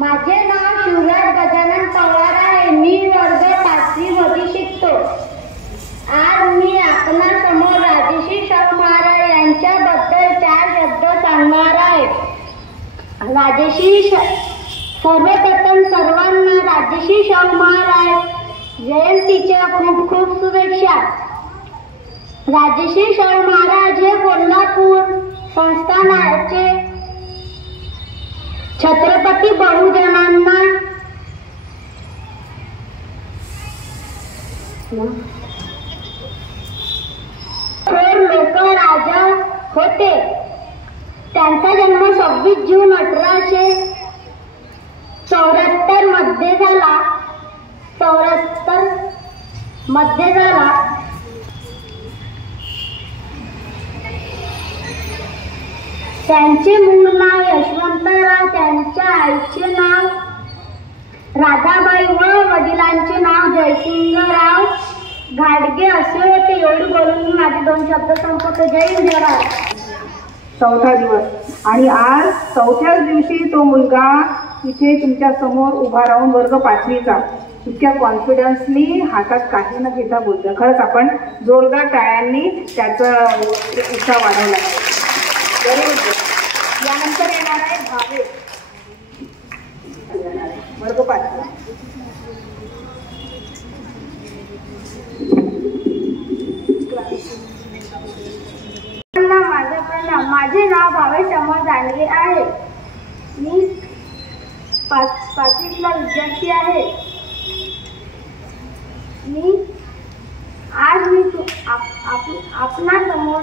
माझे नाव शिवराज गजानन पवार आहे. मी वर्ग 5वी मध्ये शिकतो. आज मी आपणासमोर राजर्षी शाहू महाराज यांच्याबद्दल 4 शब्द सांगणार आहे. सर्वप्रथम सर्वांना राजर्षी शाहू महाराज जयंतीच्या खूप खूप शुभेच्छा. राजर्षी शाहू महाराज हे कोल्हापूर संस्थानाचे छत्रपती बहुजनांना थोर लोक राजा होते. त्यांचा जन्म 26 जून 1874 मध्ये झाला. त्यांचे मूळ नाव यशवंतराव, त्यांच्या आईचे नाव राधाबाई व वडिलांचे नाव जयसिंगराव घाडगे असे होते. एवढी बोलून मी माझे 2 शब्द संपवतो. जय हिंद. चौथा दिवस आणि आज 4थ्याच दिवशी तो मुलगा इथे तुमच्या समोर उभा राहून वर्ग 5वीचा इतक्या कॉन्फिडन्सनी हातात काही न घेता बोलतो. खरंच आपण जोरदार टाळ्यांनी त्याचा उत्साह वाढवला. यानंतर येणार आहे भावे वर्ग 5. माझे नाव भावे समोर दांडगे आहे. मी 5वीतला विद्यार्थी आहे. आज मी आपणासमोर